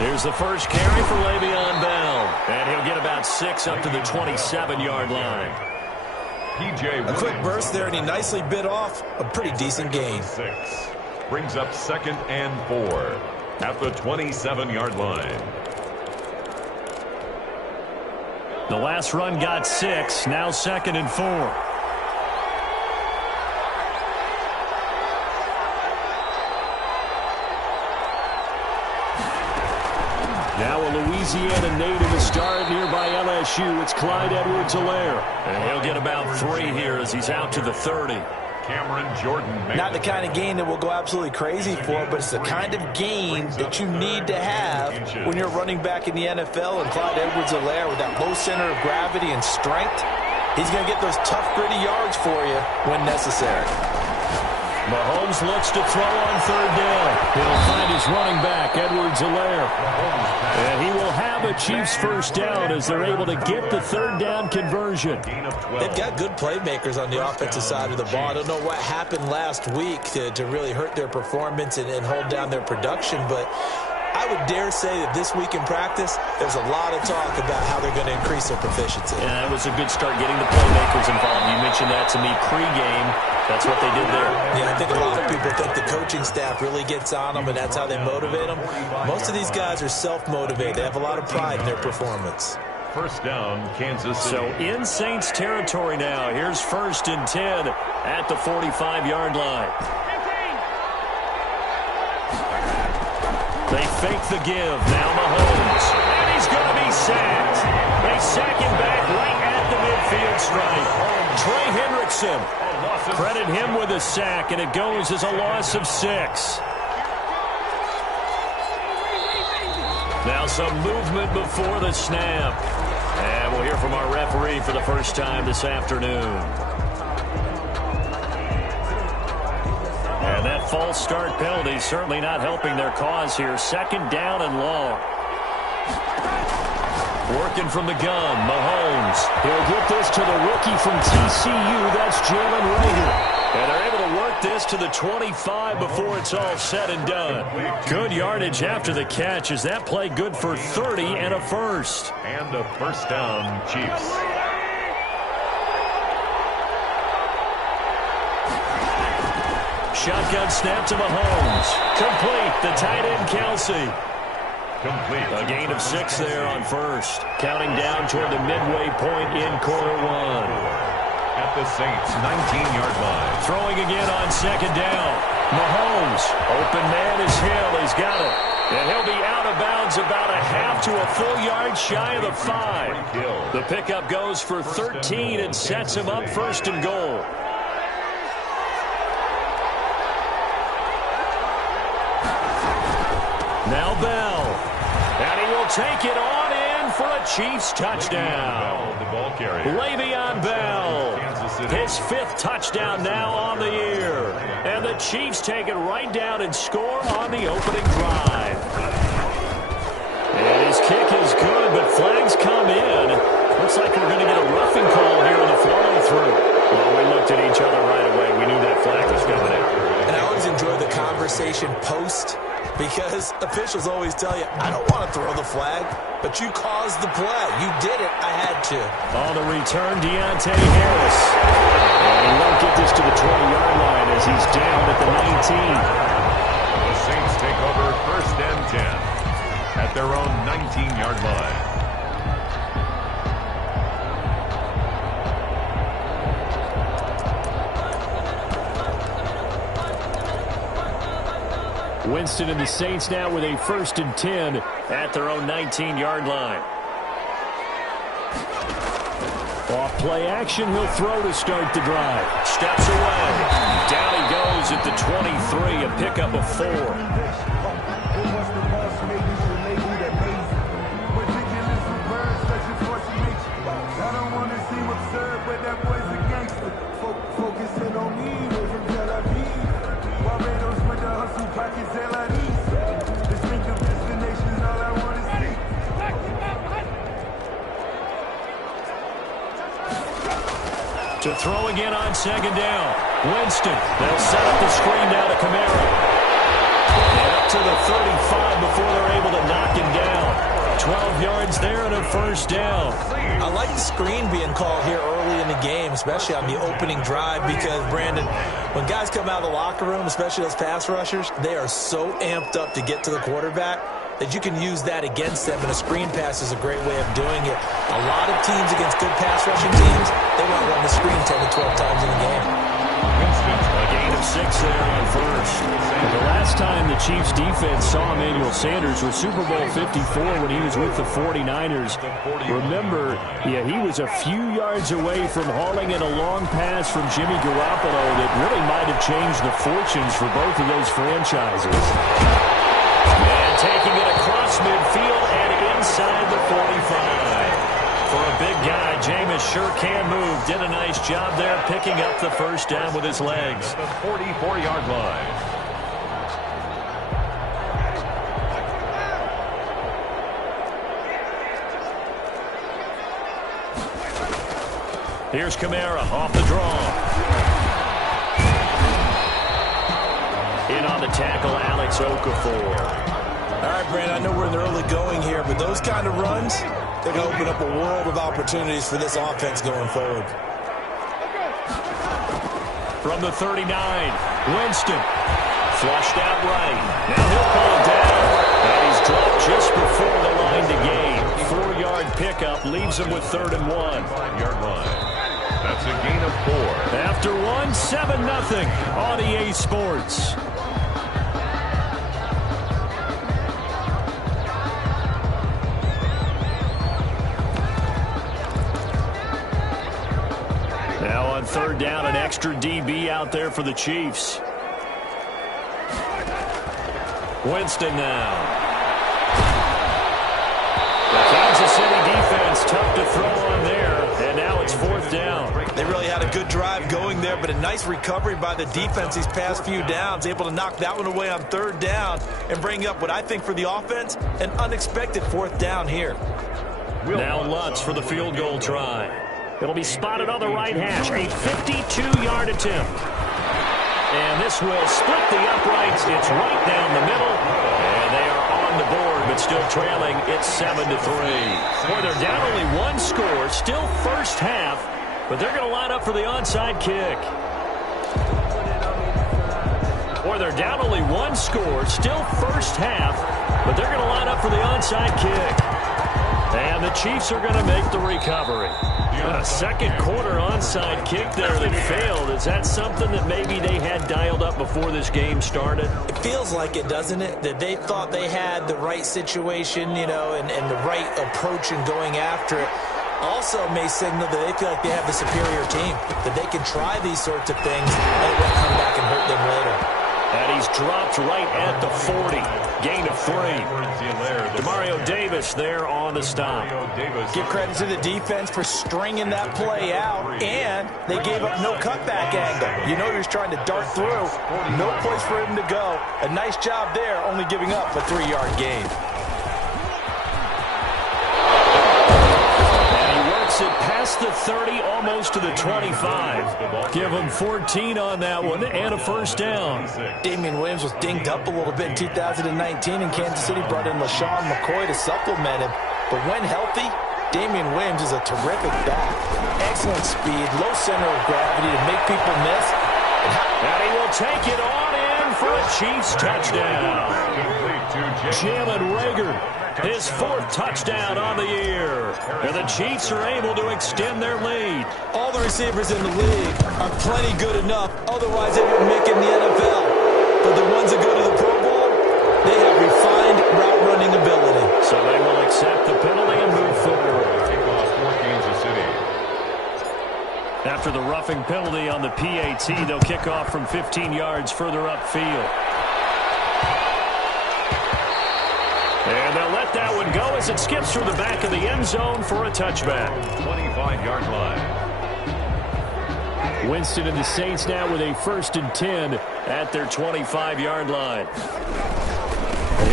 Here's the first carry for Le'Veon Bell. And he'll get about 6 up to the 27-yard line. A quick burst there, and he nicely bit off a pretty decent gain. 6 brings up 2nd and 4 at the 27-yard line. The last run got 6, now 2nd and 4. Now a Louisiana native to start nearby LSU. It's Clyde Edwards-Helaire. And he'll get about 3 here as he's out to the 30. Cameron Jordan. Not the kind of gain that will go absolutely crazy for, but it's the kind of gain that you need to have when you're running back in the NFL. And Clyde Edwards-Helaire, with that low center of gravity and strength, he's going to get those tough, gritty yards for you when necessary. Mahomes looks to throw on 3rd down. He'll find his running back, Edwards-Helaire. And he will have a Chiefs first down as they're able to get the 3rd down conversion. They've got good playmakers on the offensive side of the ball. I don't know what happened last week to really hurt their performance and hold down their production, but I would dare say that this week in practice, there's a lot of talk about how they're going to increase their proficiency. Yeah, that was a good start getting the playmakers involved. You mentioned that to me pregame. That's what they did there. Yeah, I think a lot of people think the coaching staff really gets on them, and that's how they motivate them. Most of these guys are self-motivated. They have a lot of pride in their performance. First down, Kansas City. So in Saints territory now. Here's 1st and 10 at the 45-yard line. They fake the give. Now Mahomes. And he's going to be sacked. They sack him back right at the midfield stripe. Trey Hendrickson. Credit him with a sack, and it goes as a loss of 6. Now some movement before the snap. And we'll hear from our referee for the first time this afternoon. And that false start penalty certainly not helping their cause here. 2nd down and long. Working from the gun, Mahomes. He'll get this to the rookie from TCU. That's Jalen Reagor. And they're able to work this to the 25 before it's all said and done. Good yardage after the catch. Is that play good for 30 and a first? And a first down, Chiefs. Shotgun snap to Mahomes. Complete. The tight end, Kelsey. Complete. A gain of 6 there on 1st. Counting down toward the midway point in quarter 1. At the Saints' 19-yard line. Throwing again on 2nd down. Mahomes. Open man is Hill. He's got it. And he'll be out of bounds about a half to a full yard shy of the 5. The pickup goes for 13 and sets him up 1st and goal. Now Bell. And he will take it on in for a Chiefs touchdown. Le'Veon Bell. His 5th touchdown now on the year. And the Chiefs take it right down and score on the opening drive. And his kick is good, but flags come in. Looks like we're going to get a roughing call here in the follow-through. Well, we looked at each other right away. We knew that flag was coming out. And I always enjoy the conversation post, because officials always tell you, I don't want to throw the flag, but you caused the play. You did it. I had to. On the return, Deontay Harris. And he won't get this to the 20-yard line as he's down at the 19. The Saints take over 1st and 10 at their own 19-yard line. Winston and the Saints now with a 1st and 10 at their own 19-yard line. Off play action, he'll throw to start the drive. Steps away. Down he goes at the 23, a pickup of 4. To throw again on 2nd down. Winston. They'll set up the screen now to Kamara. And up to the 35 before they're able to knock him down. 12 yards there and a first down. I like the screen being called here early in the game, especially on the opening drive, because, Brandon, when guys come out of the locker room, especially those pass rushers, they are so amped up to get to the quarterback that you can use that against them, and a screen pass is a great way of doing it. A lot of teams against good pass rushing teams, they want to run the screen 10 to 12 times in a game. A gain of 6 there on first. The last time the Chiefs defense saw Emmanuel Sanders was Super Bowl 54 when he was with the 49ers. Remember, he was a few yards away from hauling in a long pass from Jimmy Garoppolo that really might have changed the fortunes for both of those franchises. And taking it across midfield and inside the 45. For a big guy, Jameis sure can move. Did a nice job there picking up the first down with his legs. The 44-yard line. Here's Kamara off the draw. In on the tackle, Alex Okafor. All right, Brandon, I know we're in the early going here, but those kind of runs, they're going to open up a world of opportunities for this offense going forward. From the 39, Winston. Flushed out right. Now he'll pull it down. And he's dropped just before the line to gain. 4-yard pickup leaves him with 3rd and 1. 5-yard line. That's a gain of 4. After 1, 7-0 on EA Sports. Now on 3rd down, an extra DB out there for the Chiefs. Winston now. The Kansas City defense tough to throw on there, and now it's 4th down. They really had a good drive going there, but a nice recovery by the defense these past few downs, able to knock that one away on 3rd down and bring up what I think for the offense, an unexpected 4th down here. Now Lutz for the field goal try. It'll be spotted on the right hash, a 52-yard attempt. And this will split the uprights. It's right down the middle. And they are on the board, but still trailing. It's 7-3. Boy, they're down only 1 score. Still first half, but they're going to line up for the onside kick. Boy, they're down only 1 score. Still first half, but they're going to line up for the onside kick. And the Chiefs are going to make the recovery. A second quarter onside kick there that failed. Is that something that maybe they had dialed up before this game started? It feels like it, doesn't it? That they thought they had the right situation, and the right approach in going after it. Also may signal that they feel like they have the superior team, that they can try these sorts of things and it won't come back and hurt them later. And he's dropped right at the 40. Gain of 3. Demario Davis there on the stop. Give credit to the defense for stringing that play out, and they gave up no cutback angle. You know he was trying to dart through. No place for him to go. A nice job there, only giving up a 3-yard gain. It past the 30, almost to the 25. Give him 14 on that one and a first down. Damian Williams was dinged up a little bit in 2019, and Kansas City brought in LaShawn McCoy to supplement him. But when healthy, Damian Williams is a terrific back. Excellent speed, low center of gravity to make people miss. And he will take it on in for a Chiefs touchdown. Jalen Reagor, his 4th touchdown on the year. And the Chiefs are able to extend their lead. All the receivers in the league are plenty good enough. Otherwise, they wouldn't make it in the NFL. But the ones that go to the Pro Bowl, they have refined route running ability. So they will accept the penalty and move forward. Kickoff for Kansas City. After the roughing penalty on the PAT, they'll kick off from 15 yards further upfield. And they'll let that one go as it skips through the back of the end zone for a touchback. 25-yard line. Winston and the Saints now with a 1st and 10 at their 25-yard line.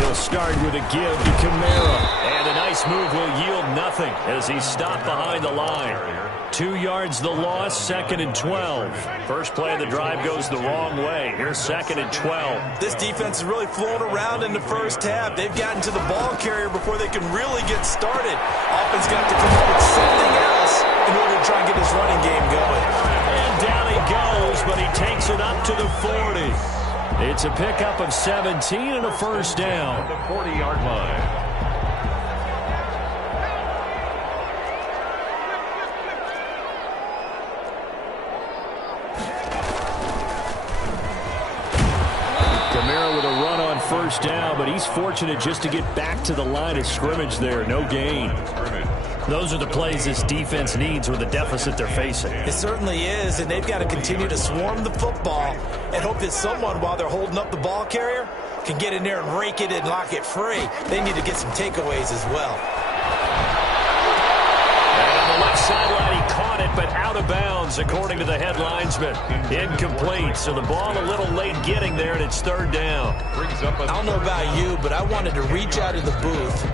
He'll start with a give to Kamara. And a nice move will yield nothing as he's stopped behind the line. 2 yards the loss, 2nd and 12. First play of the drive goes the wrong way. Here's 2nd and 12. This defense is really flown around in the first half. They've gotten to the ball carrier before they can really get started. Offense got to come up with something else in order to try and get this running game going. And down he goes, but he takes it up to the 40. It's a pickup of 17 and a first down. The 40-yard line. With a run on first down, but he's fortunate just to get back to the line of scrimmage there. No gain. Those are the plays this defense needs with the deficit they're facing. It certainly is, and they've got to continue to swarm the football and hope that someone, while they're holding up the ball carrier, can get in there and rake it and lock it free. They need to get some takeaways as well. And on the left sideline, he caught it, but out of bounds, according to the head linesman. Incomplete, so the ball a little late getting there, and it's 3rd down. I don't know about you, but I wanted to reach out of the booth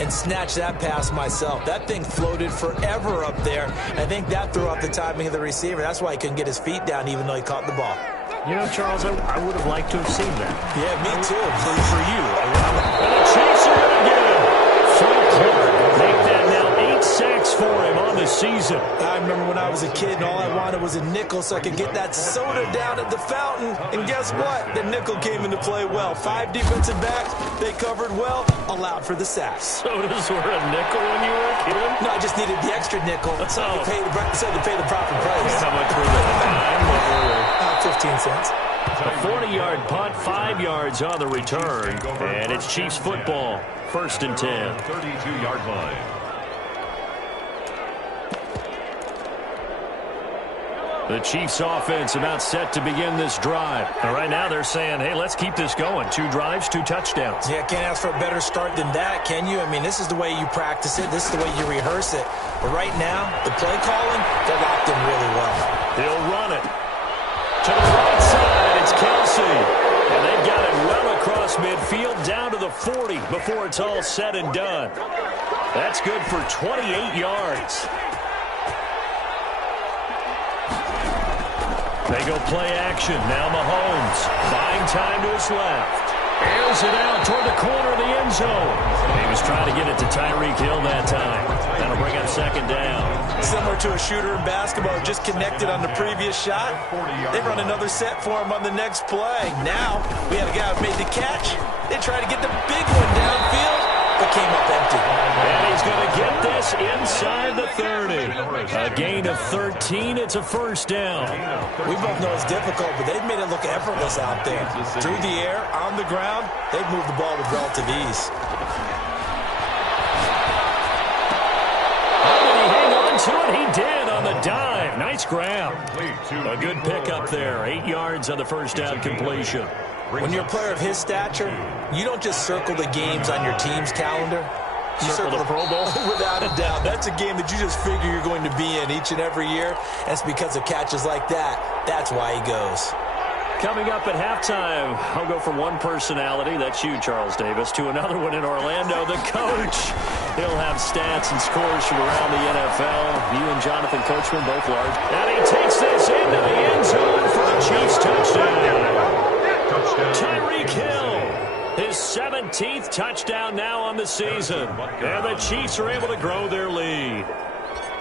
and snatch that pass myself. That thing floated forever up there. I think that threw off the timing of the receiver. That's why he couldn't get his feet down, even though he caught the ball. You know, Charles, I would have liked to have seen that. Yeah, me too. For you. And the Chiefs are going to get him. Frank Clark, make that now 8 sacks for him on the season. I remember when I was a kid and all I wanted was a nickel so I could get that soda down at the fountain. And guess what? The nickel came into play well. 5 defensive backs, they covered well, allowed for the sacks. Sodas were a nickel when you were a kid? No, I just needed the extra nickel so to pay the proper price. How much was it? 15 cents. A 40-yard punt, 5 yards on the return. And it's Chiefs football. 1st and 10. 32-yard line. The Chiefs offense about set to begin this drive. And right now they're saying, hey, let's keep this going. 2 drives, 2 touchdowns. Yeah, can't ask for a better start than that, can you? I mean, this is the way you practice it. This is the way you rehearse it. But right now, the play calling, they're locked in really well. He'll run it. To the right side, it's Kelsey. And they've got it well across midfield down to the 40 before it's all said and done. That's good for 28 yards. They go play action. Now Mahomes buying time to his left. Airs it out toward the corner of the end zone. He was trying to get it to Tyreek Hill that time. That'll bring up 2nd down. Similar to a shooter in basketball, just connected on the previous shot. They run another set for him on the next play. Now, we had a guy who made the catch. They try to get the big one downfield, but came up empty. And he's going to get this inside the 30. A gain of 13. It's a first down. We both know it's difficult, but they've made it look effortless out there. Through the air, on the ground, they've moved the ball with relative ease. To it, he did on the dive. Nice grab. A good pickup there. 8 yards on the first down completion. When you're a player of his stature, you don't just circle the games on your team's calendar. You circle the Pro Bowl? Without a doubt. That's a game that you just figure you're going to be in each and every year. That's because of catches like that. That's why he goes. Coming up at halftime, I'll go from one personality, that's you, Charles Davis, to another one in Orlando, the coach. He'll have stats and scores from around the NFL. You and Jonathan Coachman, both large. And he takes this into the end zone for a Chiefs touchdown. Tyreek Hill, his 17th touchdown now on the season. And the Chiefs are able to grow their lead.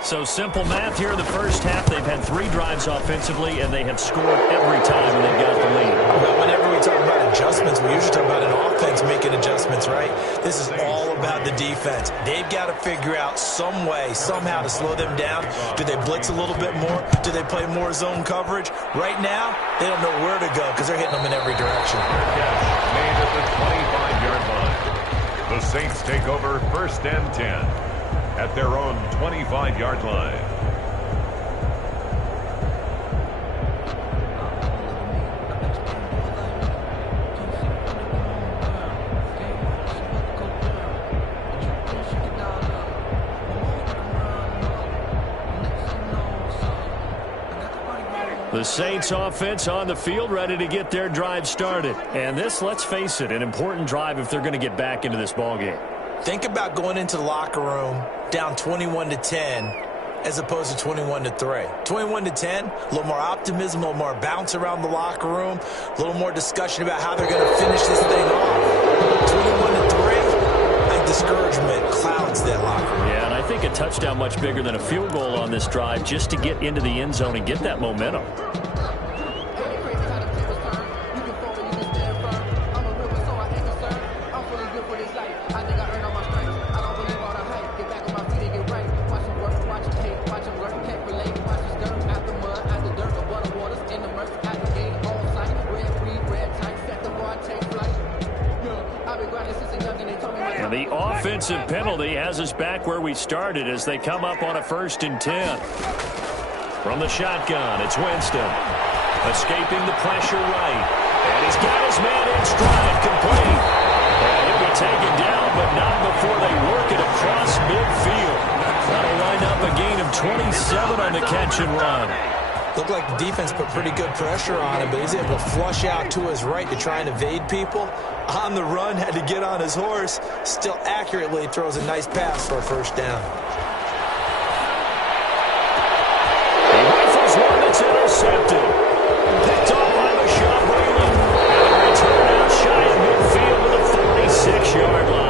So simple math here in the first half. They've had 3 drives offensively, and they have scored every time when they've got the lead. Well, whenever we talk about adjustments, we usually talk about an offense making adjustments, right? This is all about the defense. They've got to figure out some way, somehow to slow them down. Do they blitz a little bit more? Do they play more zone coverage? Right now, they don't know where to go because they're hitting them in every direction. Made at the 25-yard line. The Saints take over 1st and 10. At their own 25-yard line. The Saints offense on the field ready to get their drive started. And this, let's face it, an important drive if they're going to get back into this ballgame. Think about going into the locker room down 21-10 as opposed to 21-3. 21-10, a little more optimism, a little more bounce around the locker room, a little more discussion about how they're going to finish this thing off. 21-3, I think discouragement clouds that locker room. Yeah, and I think a touchdown much bigger than a field goal on this drive just to get into the end zone and get that momentum. The offensive penalty has us back where we started as they come up on a 1st and 10. From the shotgun, it's Winston. Escaping the pressure right. And he's got his man in stride, complete. And he'll be taken down, but not before they work it across midfield. That'll line up a gain of 27 on the catch and run. Looked like the defense put pretty good pressure on him, but he's able to flush out to his right to try and evade people. On the run, had to get on his horse. Still accurately throws a nice pass for a 1st down. He rifles one that's intercepted. Picked off by Michelle Breland. And a return out shy of midfield to the 46-yard line.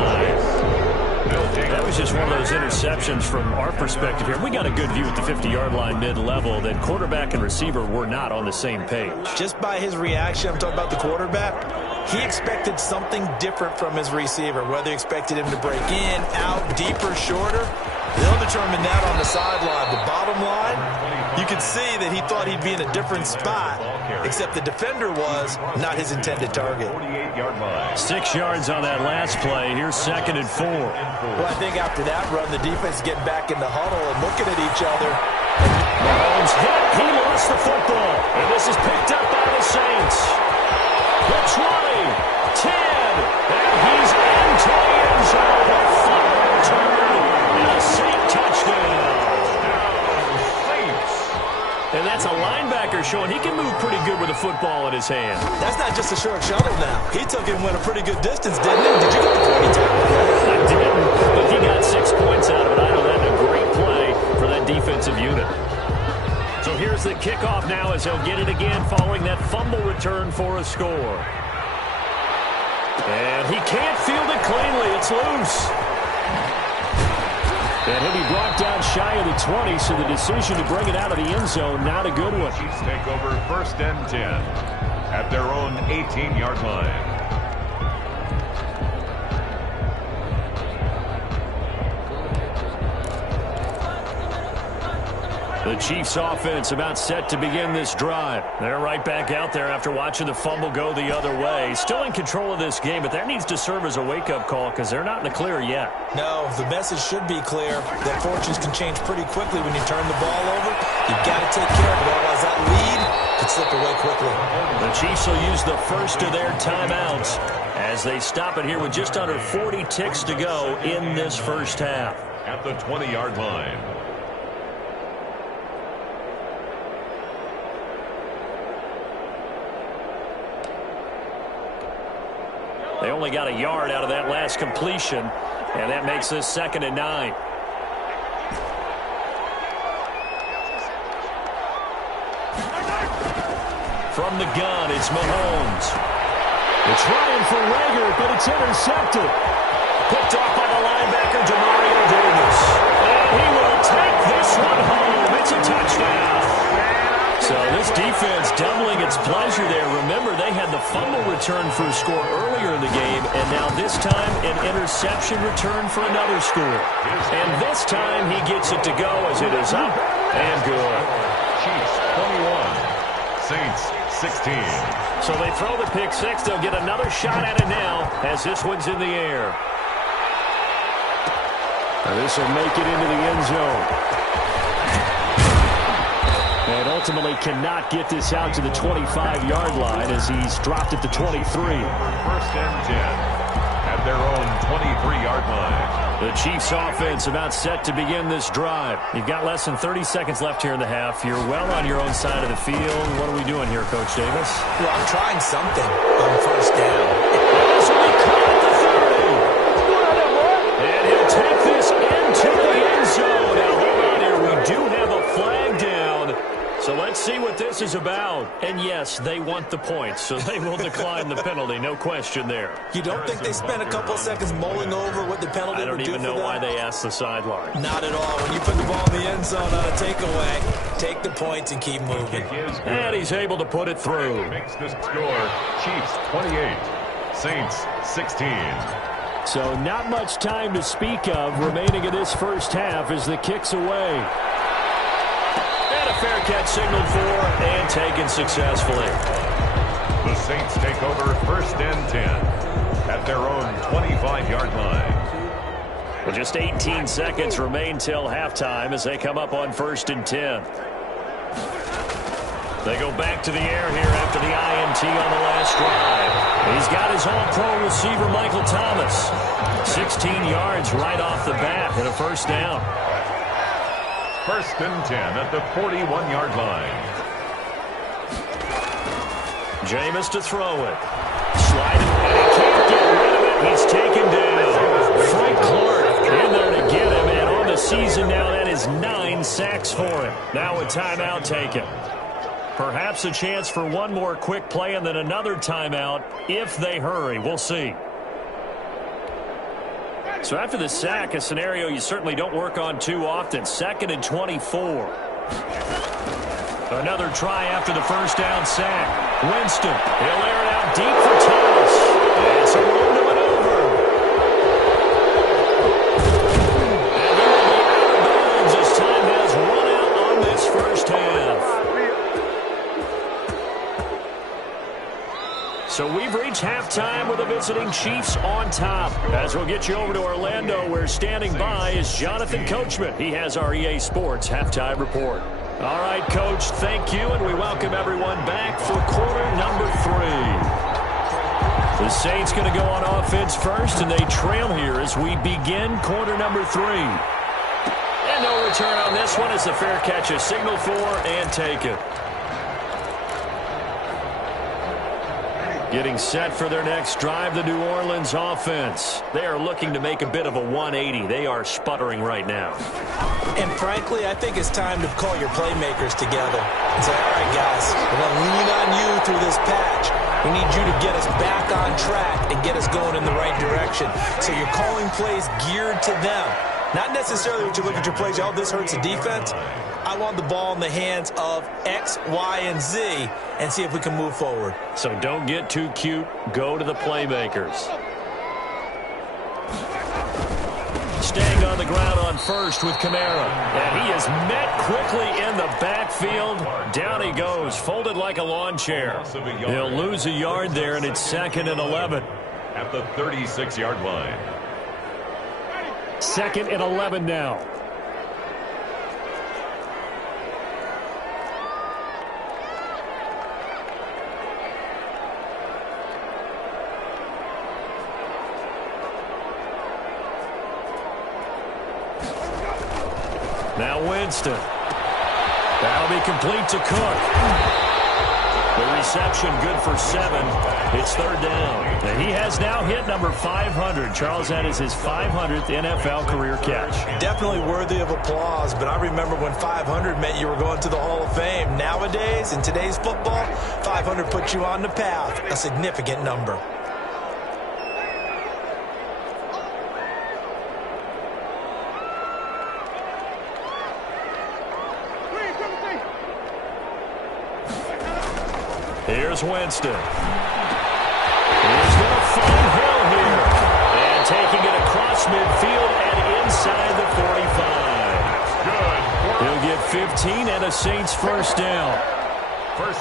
That was just one of those interceptions from our perspective here. We got a good view at the 50-yard line mid-level that quarterback and receiver were not on the same page. Just by his reaction, I'm talking about the quarterback, he expected something different from his receiver, whether he expected him to break in, out, deeper, shorter. They'll determine that on the sideline. The bottom line, you could see that he thought he'd be in a different spot, except the defender was not his intended target. 6 yards on that last play. Here's 2nd and 4. Well, I think after that run, the defense is getting back in the huddle and looking at each other. Mahomes hit. He lost the football. And this is picked up by the Saints. The 20, 10, and he's into the end zone. A final return and a Saint touchdown. And that's a linebacker showing he can move pretty good with a football in his hand. That's not just a short shuttle now. He took it and went a pretty good distance, didn't he? Did you get the 20 tackle? I didn't, but he got 6 points out of it. I know that's a great play for that defensive unit. So here's the kickoff now as he'll get it again following that fumble return for a score. And he can't field it cleanly. It's loose. And he'll be brought down shy of the 20, so the decision to bring it out of the end zone, not a good one. Chiefs take over 1st and 10 at their own 18-yard line. The Chiefs offense about set to begin this drive. They're right back out there after watching the fumble go the other way. Still in control of this game, but that needs to serve as a wake-up call because they're not in the clear yet. No, the message should be clear that fortunes can change pretty quickly when you turn the ball over. You've got to take care of it, otherwise that lead could slip away quickly. The Chiefs will use the first of their timeouts as they stop it here with just under 40 ticks to go in this first half. At the 20-yard line. They only got a yard out of that last completion, and that makes this 2nd and 9. From the gun, it's Mahomes. It's trying for Rager, but it's intercepted. Picked off by the linebacker, Demario Davis. And he will take this one home. It's a touchdown. So this defense doubling its pleasure there. Remember, they had the fumble return for a score earlier in the game, and now this time an interception return for another score. And this time he gets it to go as it is up and good. Chiefs 21, Saints 16. So they throw the pick six. They'll get another shot at it now as this one's in the air. And this will make it into the end zone. And ultimately cannot get this out to the 25-yard line as he's dropped at the 23. 1st and 10 at their own 23-yard line. The Chiefs offense about set to begin this drive. You've got less than 30 seconds left here in the half. You're well on your own side of the field. What are we doing here, Coach Davis? Well, I'm trying something on 1st down. This will be caught at the 30. this is about. And yes, they want the points, so they will decline the penalty. No question there. You don't think they spent a couple of seconds mulling over what the penalty would do? I don't even know why they asked the sideline. Not at all. When you put the ball in the end zone on a takeaway, take the points and keep moving. And he's able to put it through. Makes the score Chiefs 28, Saints 16. So not much time to speak of remaining in this first half as the kick's away. And a fair catch signaled for and taken successfully. The Saints take over 1st and 10 at their own 25-yard line. Well, just 18 seconds remain till halftime as they come up on 1st and 10. They go back to the air here after the INT on the last drive. He's got his all-pro receiver, Michael Thomas. 16 yards right off the bat and a first down. 1st and 10 at the 41-yard line. Jameis to throw it. Sliding, and he can't get rid of it. He's taken down. Frank Clark in there to get him, and on the season now, that is 9 sacks for him. Now a timeout taken. Perhaps a chance for one more quick play and then another timeout if they hurry. We'll see. So after the sack, a scenario you certainly don't work on too often. 2nd and 24. Another try after the first down sack. Winston, he'll air it out deep for Thomas. It's a room to maneuver. And he will be out of bounds as time has run out on this first half. So we've reached halftime with the visiting Chiefs on top. As we'll get you over to Orlando, where standing by is Jonathan Coachman. He has our EA Sports halftime report. All right, Coach, thank you, and we welcome everyone back for quarter number 3. The Saints going to go on offense first, and they trail here as we begin quarter number 3. And no return on this one as the fair catch is signaled for and taken. Getting set for their next drive, the New Orleans offense. They are looking to make a bit of a 180. They are sputtering right now. And frankly, I think it's time to call your playmakers together and say, all right, guys, we're going to lean on you through this patch. We need you to get us back on track and get us going in the right direction. So you're calling plays geared to them. Not necessarily when you look at your plays, oh, this hurts the defense. I want the ball in the hands of X, Y, and Z and see if we can move forward. So don't get too cute. Go to the playmakers. Staying on the ground on first with Kamara. And he is met quickly in the backfield. Down he goes, folded like a lawn chair. He'll lose a yard there, and it's 2nd and 11. At the 36-yard line. 2nd and 11 now. Now Winston. That'll be complete to Cook. The reception good for 7. It's 3rd down. And he has now hit number 500. Charles, that is his 500th NFL career catch. Definitely worthy of applause, but I remember when 500 meant you were going to the Hall of Fame. Nowadays, in today's football, 500 puts you on the path, a significant number. Here's Winston. He's going to find Hill here. And taking it across midfield and inside the 45. Good. He'll get 15 and a Saints first down.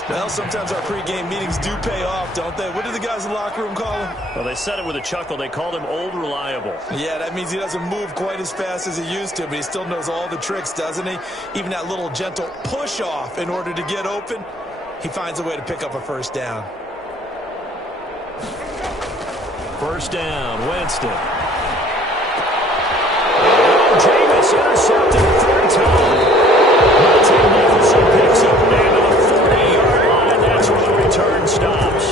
Well, sometimes our pregame meetings do pay off, don't they? What do the guys in the locker room call him? Well, they said it with a chuckle. They called him Old Reliable. Yeah, that means he doesn't move quite as fast as he used to, but he still knows all the tricks, doesn't he? Even that little gentle push-off in order to get open. He finds a way to pick up a first down. First down, Winston. Jameis intercepted 3rd time. Monte Nicholson picks up into the 40-yard line. That's where the return stops.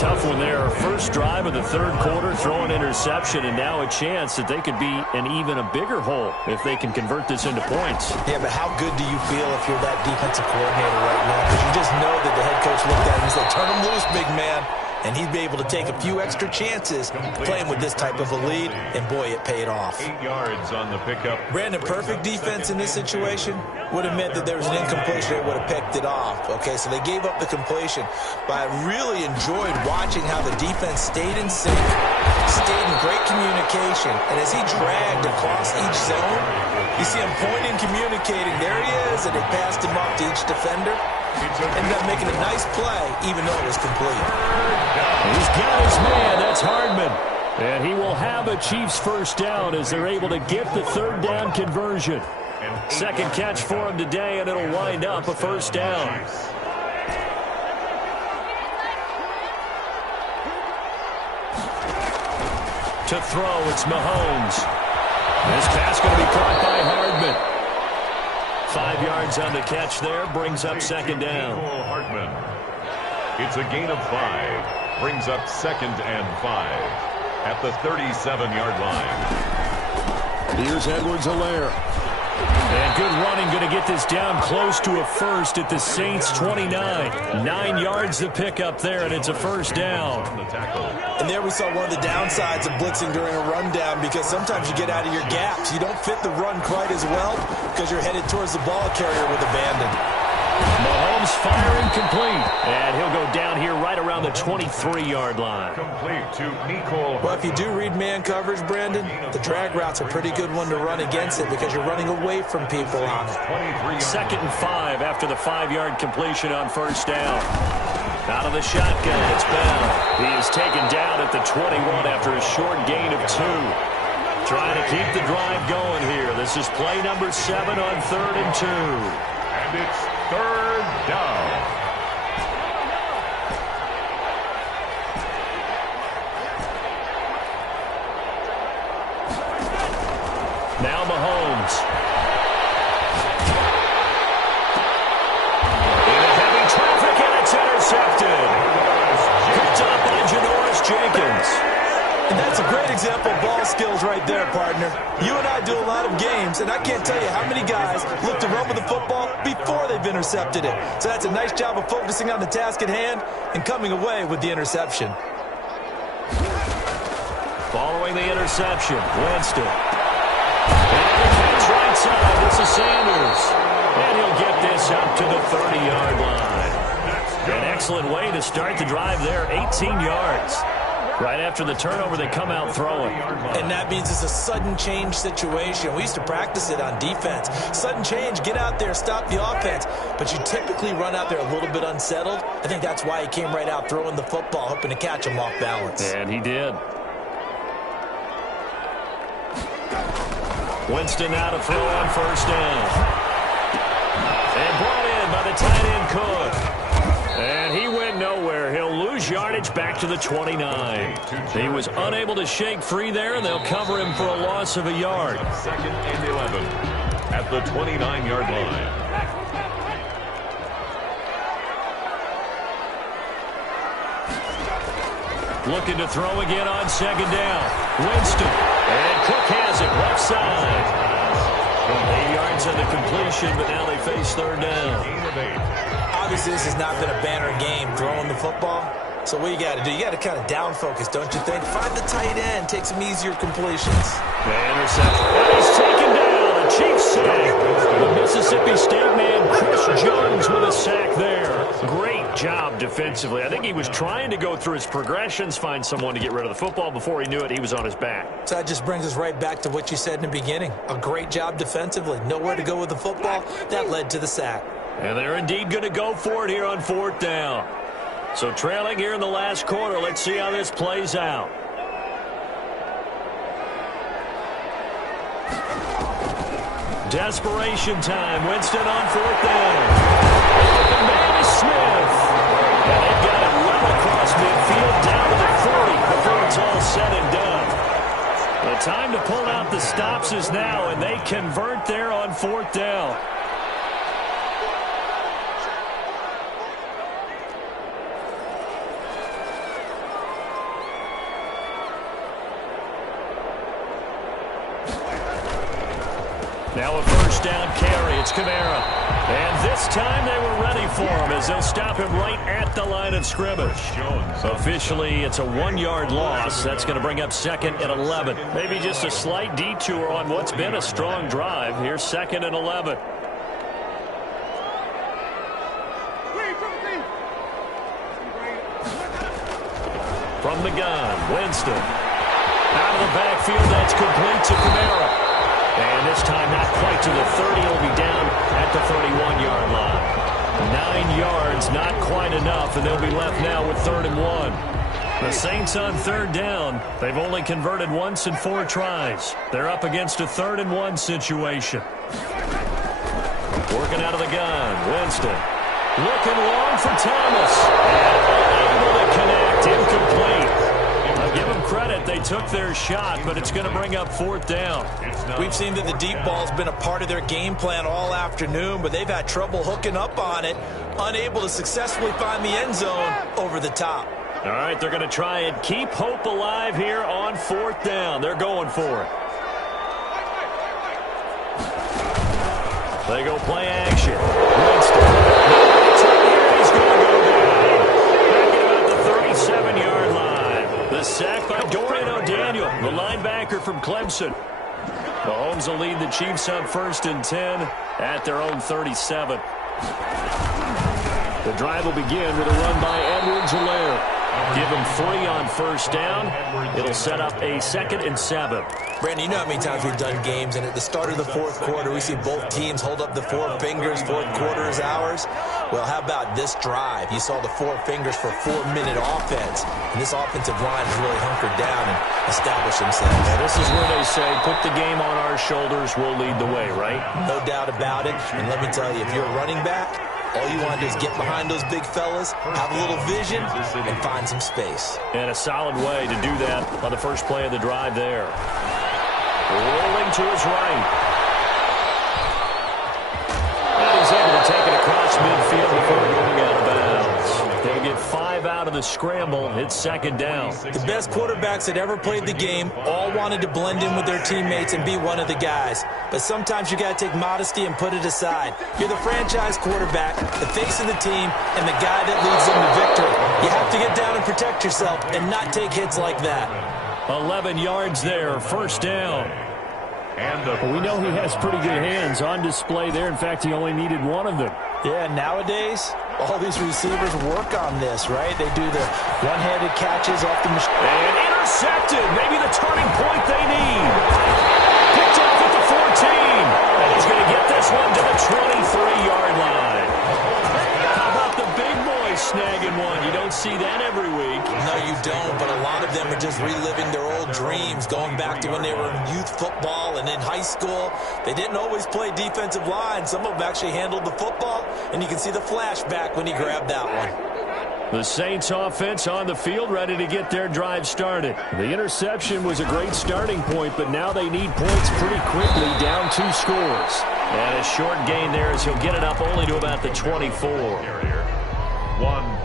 Tough tough when their first drive of the third quarter, throw an interception, and now a chance that they could be in even a bigger hole if they can convert this into points. Yeah, but how good do you feel if you're that defensive coordinator right now? Because you just know that the head coach looked at him and said, turn him loose, big man. And he'd be able to take a few extra chances playing with this type of a lead, and boy, it paid off. 8 yards on the pickup. Brandon, perfect defense in this situation would have meant that there was an incompletion. They would have picked it off. Okay, so they gave up the completion. But I really enjoyed watching how the defense stayed in sync, stayed in great communication. And as he dragged across each zone, you see him pointing, communicating. There he is, and they passed him off to each defender. Ended up making a nice play, even though it was complete. He's got his man. That's Hardman. And he will have a Chiefs first down as they're able to get the third down conversion. Second catch for him today, and it'll wind up a first down. To throw, it's Mahomes. This pass going to be caught by Hardman. 5 yards on the catch there, brings up second down. Hardman. It's a gain of 5. Brings up 2nd and 5 at the 37-yard line. Here's Edwards-Helaire. And good running, going to get this down close to a first at the Saints' 29. 9 yards to pick up there, and it's a first down. And there we saw one of the downsides of blitzing during a rundown, because sometimes you get out of your gaps. You don't fit the run quite as well because you're headed towards the ball carrier with abandon. Mahomes firing complete, and he'll go down here right around the 23-yard line. Complete to Nicole. Well, if you do read man coverage, Brandon, the drag route's a pretty good one to run against it because you're running away from people on it. 2nd and 5 after the 5-yard completion on first down. Out of the shotgun, it's Bell. He is taken down at the 21 after a short gain of 2. Trying to keep the drive going here. This is play number 7 on 3rd and 2. And it's 3rd down. Now Mahomes. Into heavy traffic, and it's intercepted. Picked up by Janoris Jenkins. And that's a great example of ball skills right there, partner. You and I do a lot of games, and I can't tell you how many guys look to run with the football before they've intercepted it. So that's a nice job of focusing on the task at hand and coming away with the interception. Following the interception, Winston. And the catch right side. This is Sanders. And he'll get this up to the 30-yard line. An excellent way to start the drive there, 18 yards. Right after the turnover, they come out throwing. And that means it's a sudden change situation. We used to practice it on defense. Sudden change, get out there, stop the offense. But you typically run out there a little bit unsettled. I think that's why he came right out throwing the football, hoping to catch him off balance. And he did. Winston now to throw on first down. And brought in by the tight end Cook. And he went nowhere. He'll lose yardage back to the 29. He was unable to shake free there, and they'll cover him for a loss of a yard. 2nd and 11 at the 29-yard line. Looking to throw again on second down. Winston. And Cook has it left side. 8 yards on the completion, but now they face third down. Obviously, this has not been a banner game throwing the football. So what you got to do, you got to kind of down focus, don't you think? Find the tight end, take some easier completions. The interception. And he's taken down. A Chiefs sack. The Mississippi State man, Chris Jones, with a sack there. Great job defensively. I think he was trying to go through his progressions, find someone to get rid of the football. Before he knew it, he was on his back. So that just brings us right back to what you said in the beginning. A great job defensively. Nowhere to go with the football. That led to the sack. And they're indeed going to go for it here on 4th down. So trailing here in the last quarter. Let's see how this plays out. Desperation time. Winston on 4th down. The man is Smith. And they've got it well across midfield down to the 40 before it's all said and done. The time to pull out the stops is now, and they convert there on 4th down. Now a first down carry. It's Kamara. And this time they were ready for him as they'll stop him right at the line of scrimmage. Officially, it's a 1-yard loss. That's going to bring up 2nd and 11. Maybe just a slight detour on what's been a strong drive. Here's 2nd and 11. From the gun, Winston. Out of the backfield, that's complete to Kamara. And this time not quite to the 30. He'll be down at the 31-yard line. 9 yards, not quite enough, and they'll be left now with 3rd and 1. The Saints on 3rd down. They've only converted once in 4 tries. They're up against a 3rd and 1 situation. Working out of the gun, Winston. Looking long for Thomas. And unable to connect, incomplete. I'll give them credit. They took their shot, but it's going to bring up 4th down. We've seen that the deep ball's been a part of their game plan all afternoon, but they've had trouble hooking up on it, unable to successfully find the end zone over the top. All right, they're going to try and keep hope alive here on 4th down. They're going for it. They go play action. Winston. He's going to go down. Back at about the 37-yard line. The sack by Dorian O'Daniel, the linebacker from Clemson. Mahomes will lead the Chiefs on 1st and 10 at their own 37. The drive will begin with a run by Edwards-Helaire. Give him 3 on 1st down. It'll set up a 2nd and 7. Brandon, you know how many times we've done games, and at the start of the 4th quarter, we see both teams hold up the 4 fingers, 4th quarter is ours. Well, how about this drive? You saw the 4 fingers for 4-minute offense, and this offensive line has really hunkered down and established themselves. Yeah, this is where they say, put the game on our shoulders, we'll lead the way, right? No doubt about it, and let me tell you, if you're a running back, all you want to do is get behind those big fellas, have a little vision, and find some space. And a solid way to do that on the first play of the drive there. Rolling to his right. And he's able to take it across midfield before going out of bounds. They'll get 5 out of the scramble. It's 2nd down. The best quarterbacks that ever played the game all wanted to blend in with their teammates and be one of the guys. But sometimes you got to take modesty and put it aside. You're the franchise quarterback, the face of the team, and the guy that leads them to victory. You have to get down and protect yourself and not take hits like that. 11 yards there, 1st down. Well, we know he has pretty good hands on display there. In fact, he only needed 1 of them. Yeah, nowadays, all these receivers work on this, right? They do the one-handed catches off the machine. And intercepted. Maybe the turning point they need. Picked off at the 14. And he's going to get this one to the 23-yard line. How about the big boy snagging one? You don't see that every week. No, you don't, but a lot of them are just reliving their old dreams, going back to when they were in youth football and in high school. They didn't always play defensive line. Some of them actually handled the football, and you can see the flashback when he grabbed that one. The Saints offense on the field, ready to get their drive started. The interception was a great starting point, but now they need points pretty quickly, down 2 scores. And a short gain there as he'll get it up only to about the 24.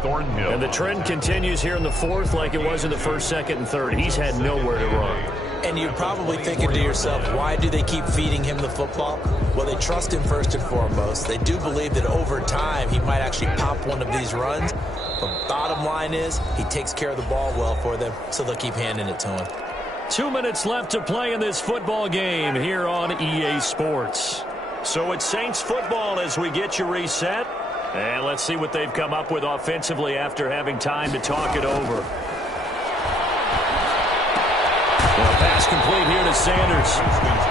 Thornhill. And the trend continues here in the 4th like it was in the 1st, 2nd, and 3rd. He's had nowhere to run. And you're probably thinking to yourself, why do they keep feeding him the football? Well, they trust him first and foremost. They do believe that over time he might actually pop one of these runs. But bottom line is he takes care of the ball well for them, so they'll keep handing it to him. 2 minutes left to play in this football game here on EA Sports. So it's Saints football as we get you reset. And let's see what they've come up with offensively after having time to talk it over. Well, pass complete here to Sanders.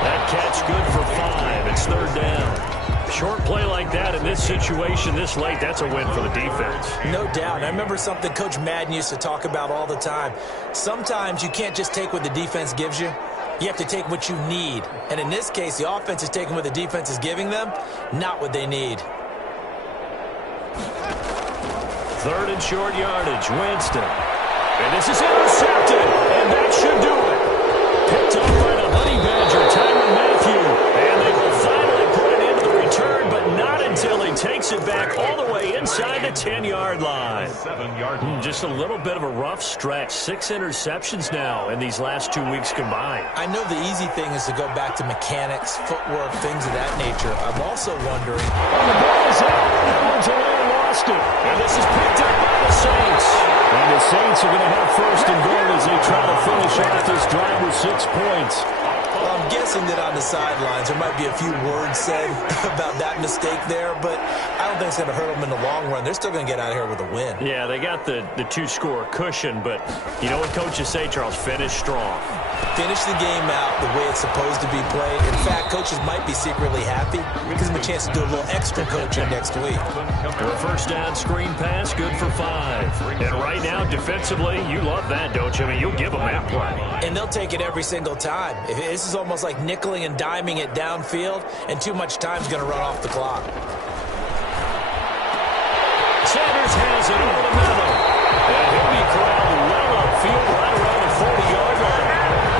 That catch good for 5. It's 3rd down. Short play like that in this situation this late, that's a win for the defense. No doubt. I remember something Coach Madden used to talk about all the time. Sometimes you can't just take what the defense gives you. You have to take what you need. And in this case, the offense is taking what the defense is giving them, not what they need. 3rd and short yardage, Winston. And this is intercepted, and that should do it. Picked up by the Honey Badger, Tyrann Mathieu. And they will finally put it into the return, but not until he takes it back all the way inside the 10-yard line. 37-yard line. Just a little bit of a rough stretch. 6 interceptions now in these last 2 weeks combined. I know the easy thing is to go back to mechanics, footwork, things of that nature. I'm also wondering. And the ball is out. Edwards-Helaire lost it. And this is picked up by the Saints. And the Saints are going to have first and goal as they try to finish off this drive with 6 points. Well, I'm guessing that on the sidelines there might be a few words said about that mistake there, but I don't think it's going to hurt them in the long run. They're still going to get out of here with a win. Yeah, they got the 2-score cushion, but you know what coaches say, Charles? Finish strong. Finish the game out the way it's supposed to be played. In fact, coaches might be secretly happy. It gives them a chance to do a little extra coaching next week. A first down screen pass, good for 5. And right now, defensively, you love that, don't you? I mean, you'll give them that play. And they'll take it every single time. This is almost like nickeling and diming it downfield, and too much time's going to run off the clock. Sanders has it over the middle. And he'll be corralled well upfield right around the 40-yard line.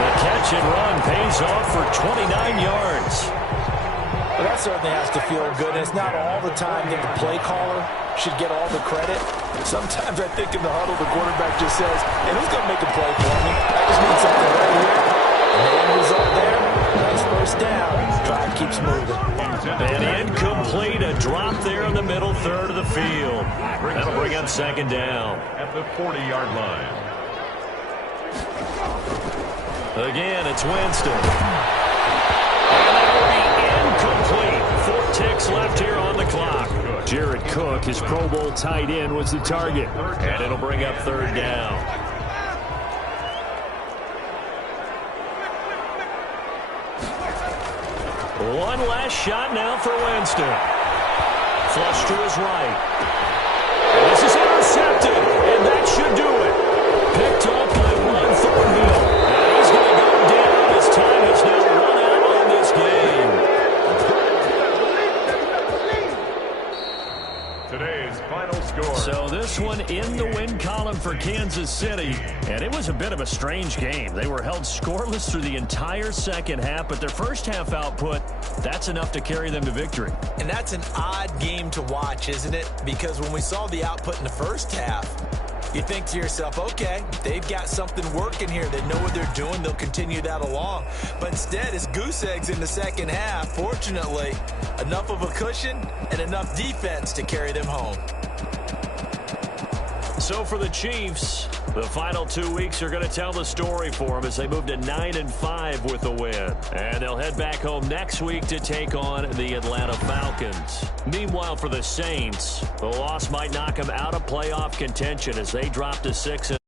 The catch and run pays off for 29 yards. Well, that certainly has to feel good. And it's not all the time that the play caller should get all the credit. Sometimes I think in the huddle, the quarterback just says, and who's going to make a play for me? I just need something right here. And the end result there, nice first down. Drive keeps moving. And incomplete, a drop there in the middle third of the field. That'll bring up second down. At the 40-yard line. Again, it's Winston. And that'll be incomplete. 4 ticks left here on the clock. Jared Cook, his Pro Bowl tight end, was the target. And it'll bring up third down. One last shot now for Winston. Flush to his right. And this is intercepted, and that should do it. Picked up by Juan Thornhill. And he's going to go down. His time has now run out on this game. Today's final score. So this one in the win column for Kansas City. And it was a bit of a strange game. They were held scoreless through the entire second half, but their first half output, that's enough to carry them to victory. And that's an odd game to watch, isn't it? Because when we saw the output in the first half, you think to yourself, okay, they've got something working here. They know what they're doing. They'll continue that along. But instead, it's goose eggs in the second half. Fortunately, enough of a cushion and enough defense to carry them home. So for the Chiefs, the final 2 weeks are going to tell the story for them as they move to 9-5 with a win. And they'll head back home next week to take on the Atlanta Falcons. Meanwhile, for the Saints, the loss might knock them out of playoff contention as they drop to 6.